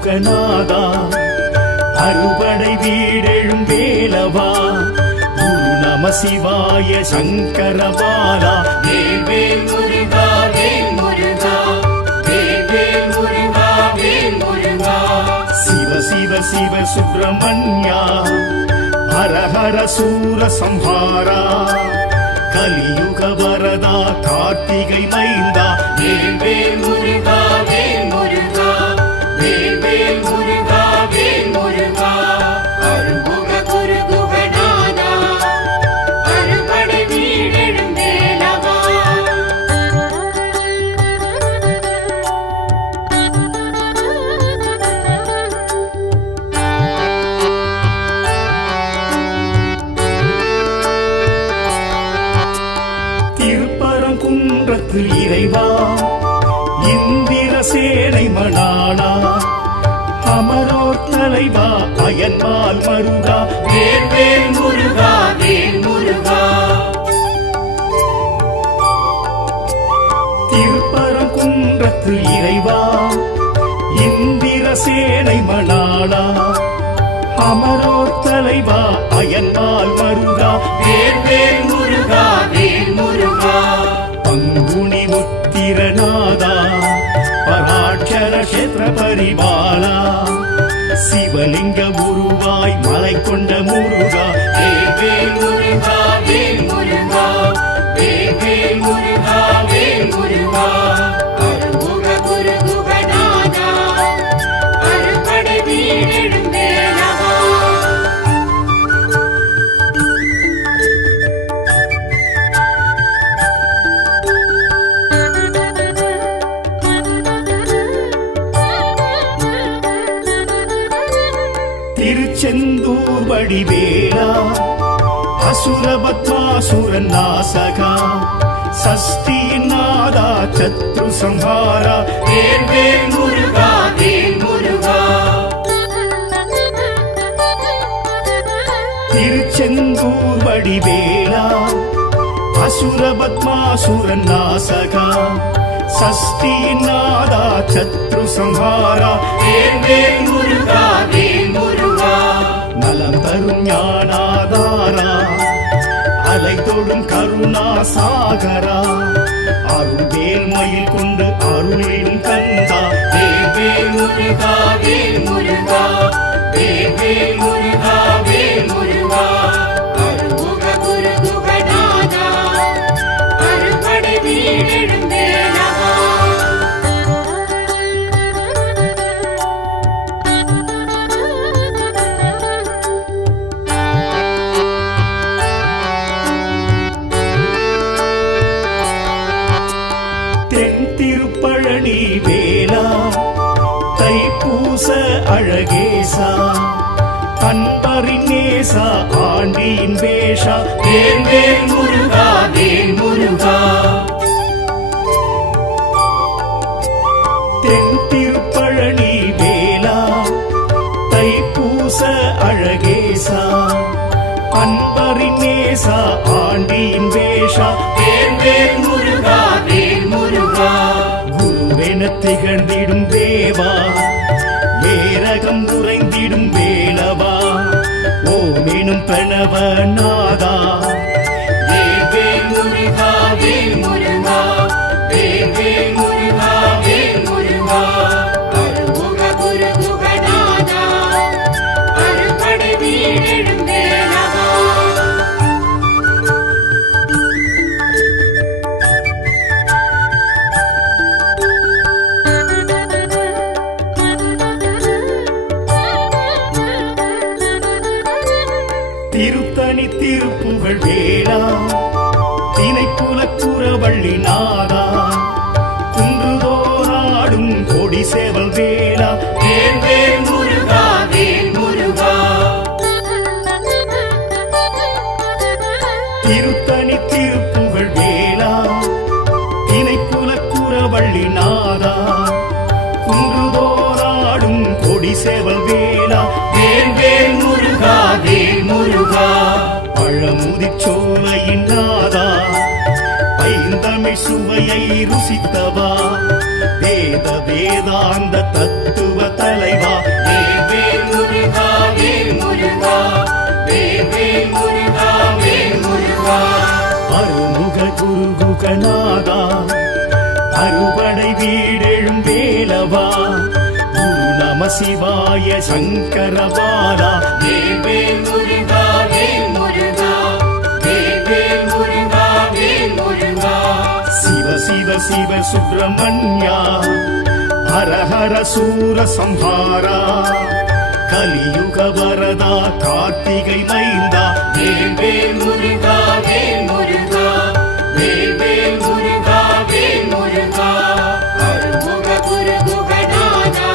குருகுகநாதா அறுபடை வீடெழும் வேலவா குரு நம சிவாய சங்கரபாலா வேல் முருகா வேல் முருகா வேல் முருகா வேல் முருகா சிவ சிவ சிவ சுப்பிரமணியா ஹர ஹர சூர சம்ஹாரா கலியுக வரதா கார்த்திகை மைந்தா வேல் முருகா வேல் முருகா வேல் முருகா வேல் முருகா அருள்முக குருகுகநாதா அறுபடை வீடெழும் வேலவா திருப்பரங்குன்றத்து இறைவா இந்திர சேனை மணாளா அமரோர் தலைவா அயன்மால் மருகா வேல் முருகா வேல் முருகா திருப்பரங்குன்றத்து இறைவா இந்திர சேனை மணாளா அமரோர் தலைவா அயன்மால் மருகா வேல் முருகா வேல் முருகா பங்குனி உத்திரநாதா பராட்சர கஷேத்திர பரிபாலா சிவலிங்க உருவாய் மலை கொண்ட முருகா வேல் முருகா வேல் முருகா வேல் முருகா வேல் முருகா அருள்முக குருகுகநாதா அறுபடை வீடெழும் வேலவா திருச்செந்தூர் வடிவேலா அசுரபத்மாசுரன் நாசகா சஷ்டியின் நாதா சத்ரு சம்ஹாரா வேல் முருகா வேல் முருகா திருச்செந்தூர் வடிவேலா அசுரபத்மாசுரன் நாசகா சஷ்டியின் நாதா சத்ரு சம்ஹாரா வேல் முருகா வேல் முருகா நலம் தரும் ஞானாதாரா அலை தொடும் கருணா சாகரா அருள்வேல் மயில் கொண்டு அருளின் கந்தா வேல் முருகா வேல் முருகா வேல் முருகா வேல் முருகா அருள்முக குருகுகநாதா அறுபடை வீடெழும் வேலவா தென் திருப்பழனி வேலா தைப்பூச அழகேசா அன்பரின் நேசா ஆண்டியின் வேஷா வேல் முருகா வேல் முருகா தென் திருப்பழனி வேலா தைப்பூச அழகேசா அன்பரின் நேசா ஆண்டியின் வேஷா வேல் முருகா வேல் முருகா குருவென திகழ்ந்திடும் தேவா வேரகம் உறைந்திடும் வேலவா ஓமெனும் பிரணவ நாதா வேல் முருகா வேல் முருகா வேல் முருகா வேல் முருகா அருள்முக குருகுகநாதா அறுபடை வீடெழும் வேலவா திருத்தணி திருப்புகழ் வேளா தினைப்புலக்குறவள்ளி நாதா குன்றுதோறாடும் கொடி சேவல் வேளா வேல் முருகா வேல் முருகா திருத்தணி திருப்புகழ் வேளா தினைப்புலக்குறவள்ளி நாதா குன்றுதோறாடும் கொடி சேவல் வேளா வேல் முருகா வேல் முருகா பழமுதிர்ச்சோலையின் நாதா ஐந்தமிழ் சுவையை ருசித்தவா வேத வேதாந்த தத்துவ தலைவா குருகுகநாதா அறுபடை வீடெழும் வேலவா குரு நம சிவாய சங்கரபாலா வேல் முருகா வேல் முருகா வேல் முருகா வேல் முருகா சிவ சிவ சிவ சுப்பிரமணியா ஹர ஹர சூர சம்ஹாரா கலியுக வரதா கார்த்திகை மைந்தா வேல் முருகா வேல் முருகா வேல் முருகா வேல் முருகா அருமுக குருகுகநாதா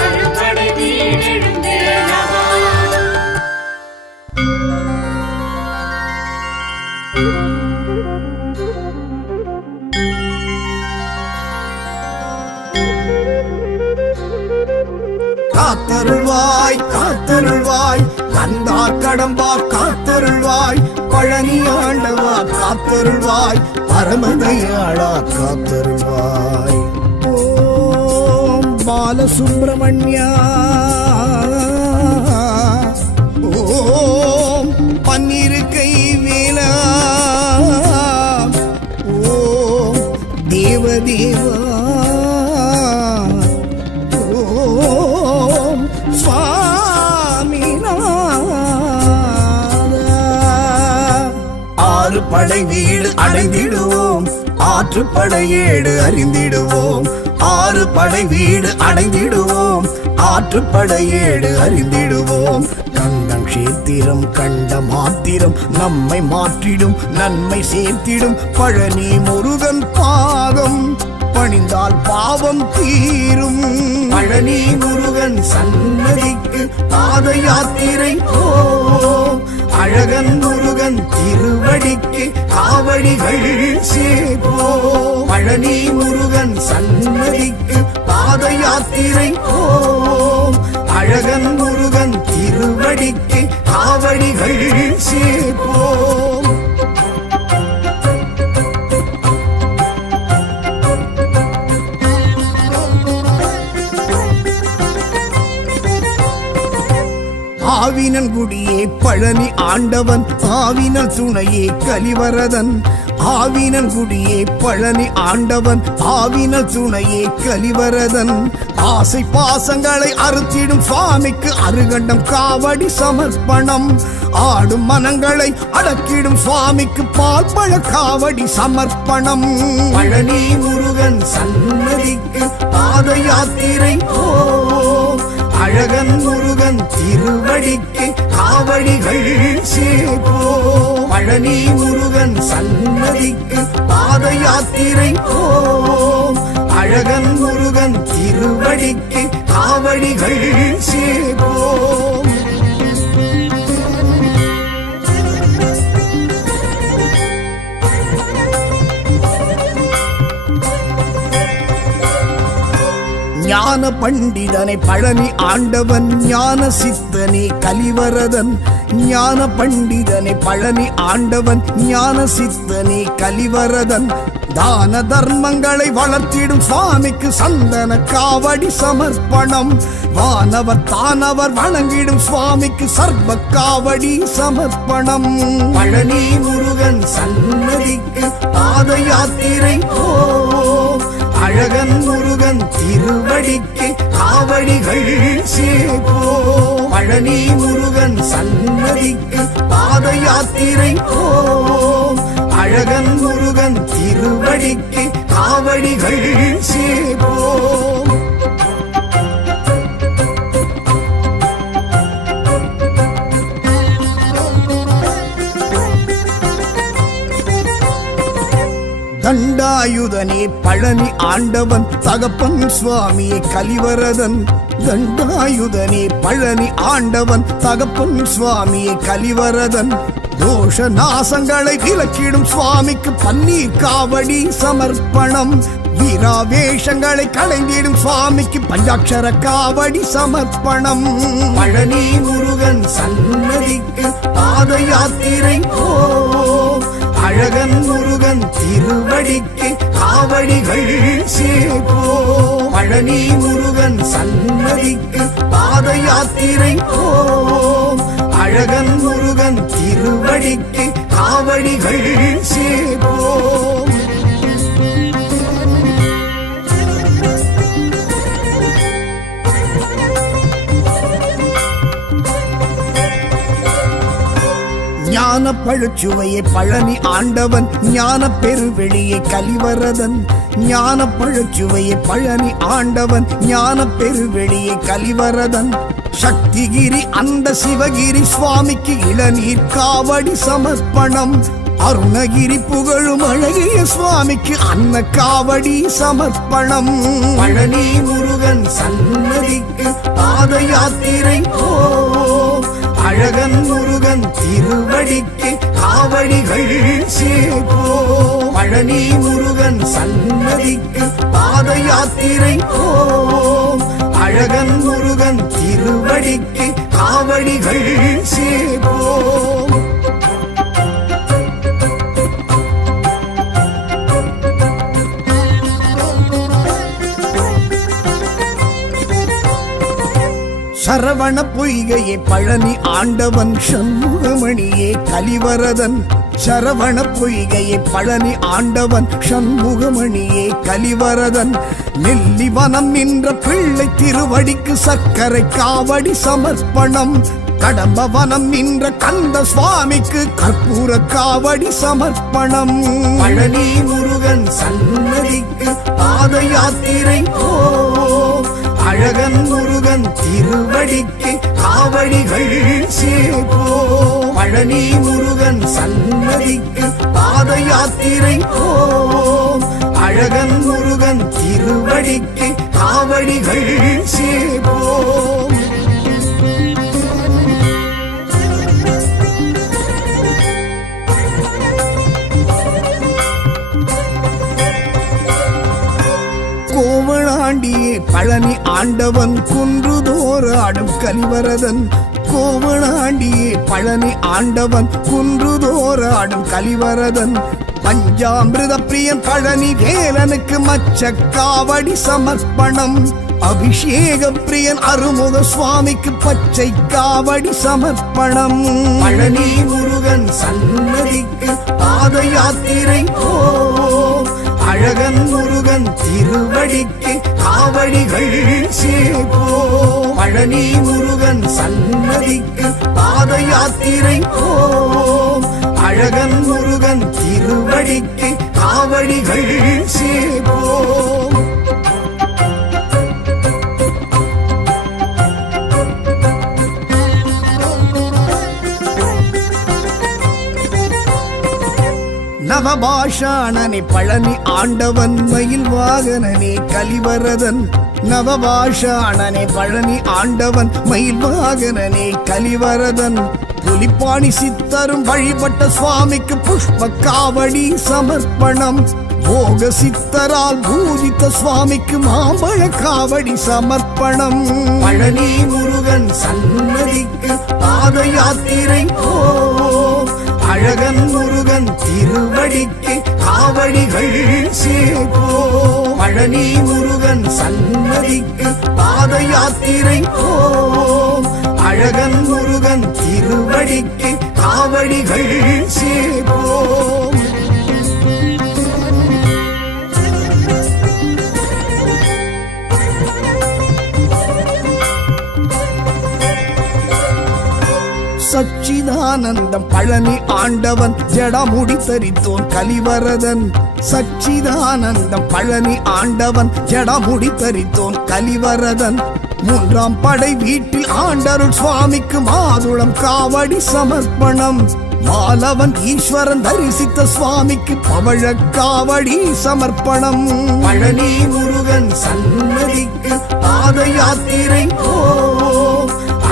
அறுபடை வீடெழும் வேலவா காத்தருள்வாய் காத்தருள்வாய் கந்தா கடம்பா காத்தருள்வாய் பழனி ஆண்டவா காத்தருள்வாய் பரமதயாளா காத்தருள்வாய் ஓம் பாலசுப்பிரமணியா ஓம் பன்னிருக்கை வேலா ஓம் தேவதேவா ஓம் சுவாமிநாதா. ஆறு படை வீடு அடைந்திடுவோம் ஆற்றுப்படை ஏடு அறிந்திடுவோம் ஆறு படை வீடு அடைந்திடுவோம் ஆற்றுப்படை ஏடு அறிந்திடுவோம் கண்டம் கஷேத்திரம் கண்ட மாத்திரம் நம்மை மாற்றிடும் நன்மை சேர்த்திடும் பழனி முருகன் பாதம் பணிந்தால் பாவம் தீரும் பழனி முருகன் சன்னதிக்கு பாத யாத்திரை போ அழகன் முருகன் திருவடிக்கு காவடிகள் சேபோ பழனி முருகன் சன்னதிக்கு பாத யாத்திரை போ அழகன் முருகன் திருவடிக்கு காவடிகள் சேபோ ஆவினன் குடியே பழனி ஆண்டவன் ஆவினன் துணையே கலிவரதன் ஆவினன் குடியே பழனி ஆண்டவன் ஆவினன் துணையே கலிவரதன் ஆசை பாசங்களை அறுத்திடும் சுவாமிக்கு அருகண்டம் காவடி சமர்ப்பணம் ஆடும் மனங்களை அடக்கிடும் சுவாமிக்கு பால் பழ காவடி சமர்ப்பணம் பழனி முருகன் சன்னதிக்கு பாத யாத்திரை போ அழகன் முருகன் திருவடிக்கு காவடிகள் சேபோ பழனி முருகன் சன்னதிக்கு பாத யாத்திரை போ அழகன் முருகன் திருவடிக்கு காவடிகள் சேபோ ஞான பண்டிதனை பழனி ஆண்டவன் ஞான சித்தனே கலிவரதன் ஞான பண்டிதனை பழனி ஆண்டவன் ஞான சித்தனே கலிவரதன் தான தர்மங்களை வளர்த்திடும் சுவாமிக்கு சந்தன காவடி சமர்ப்பணம் வானவர் தானவர் வணங்கிடும் சுவாமிக்கு சர்வ காவடி சமர்ப்பணம் பழனி முருகன் சன்னதிக்கு பாத யாத்திரை போ அழகன் முருகன் திருவடிக்கு காவடிகள் சேபோ பழனி முருகன் சன்னதிக்கு பாத யாத்திரை போ அழகன் முருகன் திருவடிக்கு காவடிகள் சேபோ தண்டாயுதனே பழனி ஆண்டவன் தகப்பன் சுவாமியே கலிவரதன் தண்டாயுதனே பழனி ஆண்டவன் தகப்பன் சுவாமியே கலிவரதன் தோஷ நாசங்களை விலக்கிடும் சுவாமிக்கு பன்னீர் காவடி சமர்ப்பணம் வீராவேஷங்களை களைந்திடும் சுவாமிக்கு பஞ்சாட்சர காவடி சமர்ப்பணம் பழனி முருகன் சன்னதிக்கு பாத யாத்திரை போ அழகன் முருகன் திருவடிக்கு காவடிகள் சேபோ பழனி முருகன் சன்னதிக்கு பாத யாத்திரை போ அழகன் முருகன் திருவடிக்கு காவடிகள் சேபோ பழச்சுவையை பழனி ஆண்டவன் ஞான பெருவெளியை கலிவரதன் ஞான பழச்சுவையை பழனி ஆண்டவன் ஞான பெருவெளியை கலிவரதன் சக்திகிரி அந்த சிவகிரி சுவாமிக்கு இளநீர் காவடி சமர்ப்பணம் அருணகிரி புகழும் அழகிய சுவாமிக்கு அன்ன காவடி சமர்ப்பணம் பழனி முருகன் சன்னதிக்கு பாத யாத்திரை போ அழகன் முருகன் திருவடிக்கு காவடிகள் சேப்போ பழனி முருகன் சன்னதிக்கு பாத யாத்திரை போ அழகன் முருகன் திருவடிக்கு காவடிகள் சேப்போ சரவண பொய்கையே பழனி ஆண்டவன் சண்முகமணியே கலிவரதன் சரவண பொய்கையே பழனி ஆண்டவன் சண்முகமணியே கலிவரதன் நெல்லிவனம் நின்ற பிள்ளை திருவடிக்கு சர்க்கரை காவடி சமர்ப்பணம் கடம்பவனம் நின்ற கந்த சுவாமிக்கு கற்பூர காவடி சமர்ப்பணம் பழனி முருகன் சன்னதிக்கு பாத யாத்திரை போ அழகன் முருகன் திருவடிக்கு காவடிகள் சேப்போ பழனி முருகன் சன்னதிக்கு பாத யாத்திரை போ அழகன் முருகன் திருவடிக்கு காவடிகள் சேப்போ கோவளாண்டியே பழனி ஆண்டவன் குன்றுதோறாடும் கலிவரதன் கோவளாண்டியே பழனி ஆண்டவன் குன்றுதோறாடும் கலிவரதன் பஞ்சாமிருத பிரியன் பழனி வேலனுக்கு மச்ச காவடி சமர்ப்பணம் அபிஷேக பிரியன் அருமுக சுவாமிக்கு பச்சை காவடி சமர்ப்பணம் பழனி முருகன் சன்னதிக்கு பாத யாத்திரை போ அழகன் முருகன் திருவடிக்கு காவடிகள் சேப்போ பழனி முருகன் சன்னதிக்கு பாத யாத்திரை போ அழகன் முருகன் திருவடிக்கு காவடிகள் சேப்போ நவபாஷாணனே பழனி ஆண்டவன் மயில் வாகனனே கலிவரதன் நவபாஷாணனே பழனி ஆண்டவன் மயில் வாகனனே கலிவரதன் புலிப்பாணி சித்தரும் வழிபட்ட சுவாமிக்கு புஷ்ப காவடி சமர்ப்பணம் போக சித்தரால் பூஜித்த சுவாமிக்கு மாம்பழ காவடி சமர்ப்பணம் பழனி முருகன் சன்னதிக்கு பாத யாத்திரை போ அழகன் முருகன் திருவடிக்கு காவடிகள் சேப்போ பழனி முருகன் சன்னதிக்கு பாத யாத்திரை போ அழகன் முருகன் திருவடிக்கு காவடிகள் சேப்போ சச்சிதானந்தம் பழனி ஆண்டவன் ஜடமுடி தரித்தோன் கலிவரதன் சச்சிதானந்தம் பழனி ஆண்டவன் ஜடமுடி தரித்தோன் கலிவரதன் மூன்றாம் படை வீட்டில் ஆண்டருள் சுவாமிக்கு மாதுளம் காவடி சமர்ப்பணம் மாலவன் ஈஸ்வரன் தரிசித்த சுவாமிக்கு பவழ காவடி சமர்ப்பணம் பழனி முருகன் சன்னதிக்கு பாத யாத்திரை போ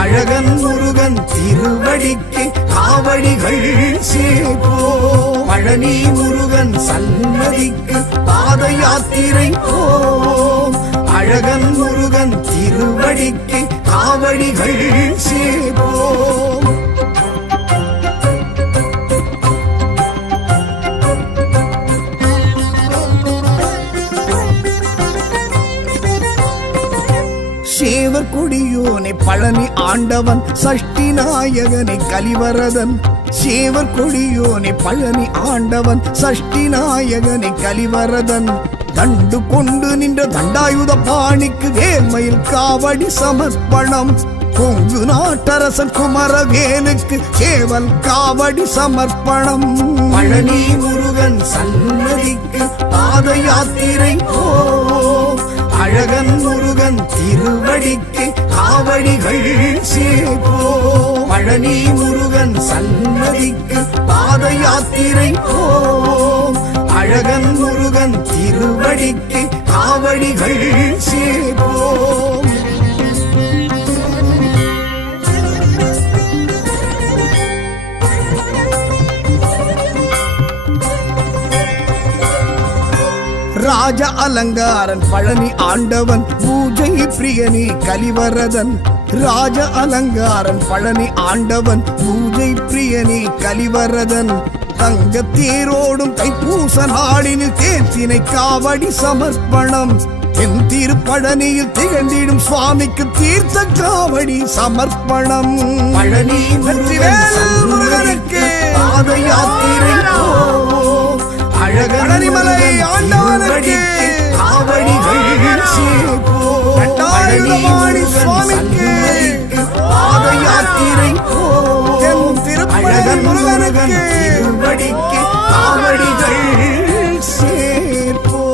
அழகன் முருகன் திருவடிக்கு காவடிகள் சேப்போ பழனி முருகன் சன்னதிக்கு பாத யாத்திரை போ அழகன் முருகன் திருவடிக்கு காவடிகள் சேப்போ சேவர் கொடியோனை பழனி ஆண்டவன் சஷ்டி நாயகனை கலிவரதன் சேவர் கொடியோனை பழனி ஆண்டவன் சஷ்டி நாயகனை கலிவரதன் தண்டு கொண்டு நின்ற தண்டாயுத பாணிக்கு வேல்மயில் காவடி சமர்ப்பணம் கொங்கு நாட்டரசன் குமரவேலுக்கு சேவல் காவடி சமர்ப்பணம். பழனி முருகன் சன்னதிக்கு பாத யாத்திரை போ, அழகன் முருகன் திருவடிக்கு காவடிகள் சேர்ப்போ. பழனி முருகன் சன்னதிக்கு பாத யாத்திரை போ, அழகன் முருகன் திருவடிக்கு காவடிகள் சேர்ப்போ. ராஜ அலங்காரன் பழனி ஆண்டவன் பூஜை பிரியனி கலிவரதன். ராஜ அலங்காரன் பழனி ஆண்டவன் பூஜை பிரியனி கலிவரதன். தங்க தேரோடும் தைப்பூச நாளினில் தேர்ச்சினை காவடி சமர்ப்பணம். என் திருப்பழனியில் திகழ்ந்திடும் சுவாமிக்கு தீர்த்த காவடி சமர்ப்பணம். பழனி முருகனுக்கு பாத யாத்திரை போ, அழகரிமலை ஆண்டவனுக்கு காவடிகள் சேர்ப்போ. பழனி சுவாமிக்கு பாத யாத்திரை போ, அழகன் முருகனுக்கு திருவடிக்கு காவடிகள் சேர்ப்போ.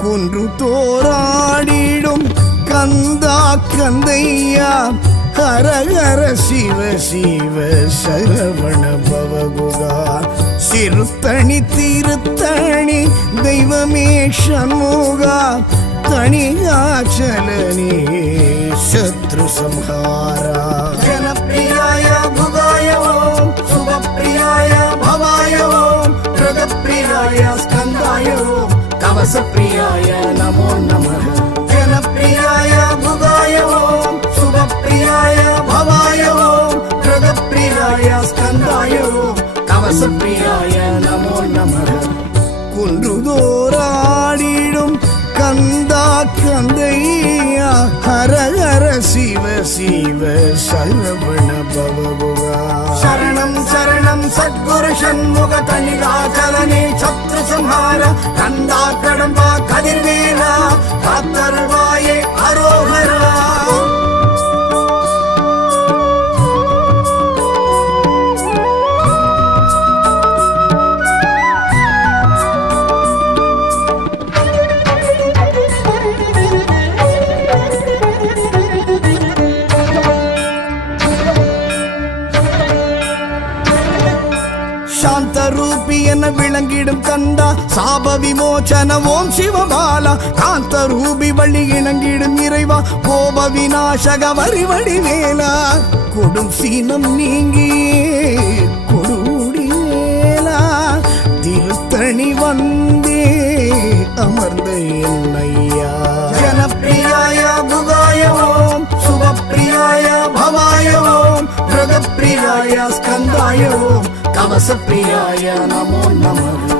குன்று தோராடிடும் கந்தா கந்தையா, ஹரஹர சிவ சிவ சரவண பவகுகா. சிறுத்தணி திருத்தணி தெய்வமே சண்முகா, தணிகாச்சலனே சத்ரு சம்ஹாரா. ஜனப்பிரியாய புகாய ஓம், சுபப்பிரியாய பவாய ஓம், பிரதப்பிரியாய ஸ்கந்தாய ஓம், கவசப்பிரியாய நமோ நமः. ஜனப்பிரியாய புகாய ஓம், சுபப்பிரியாய பவாய ஓம், பிரதப்பிரியாய ஸ்கந்தாய ஓம், கவசப்பிரியாய நமோ நமः. குன்றுதோராடிடும் கந்தா கந்தையா, ஹரஹர சிவ சிவ சரவண பவகுகா. சரணம் சரணம் சத்குரு சண்முக தணிகாச்சலனே சத்ரு சம்ஹார. கந்தா கடம்பா கதிர்வேலா காத்தருவாயே அரோகரா. சாந்த ரூபி என விளங்கிடும் கந்தா சாப விமோச்சன ஓம் சிவபாலா. காந்த ரூபி வழி இணங்கிடும் இறைவா கோப விநாசக வரிவடி வேலா. கொடும் சீனம் நீங்கியே கொடுடி வேலா, திருத்தணி வந்தே அமர்ந்த என்னையா. ஜனப்பிரியாய புகாய ஓம், சுபப்பிரியாய பவாய ஓம், பிரதப்பிரியாய ஸ்கந்தாய ஓம், கவசப்பிரியாய நமோ நமः.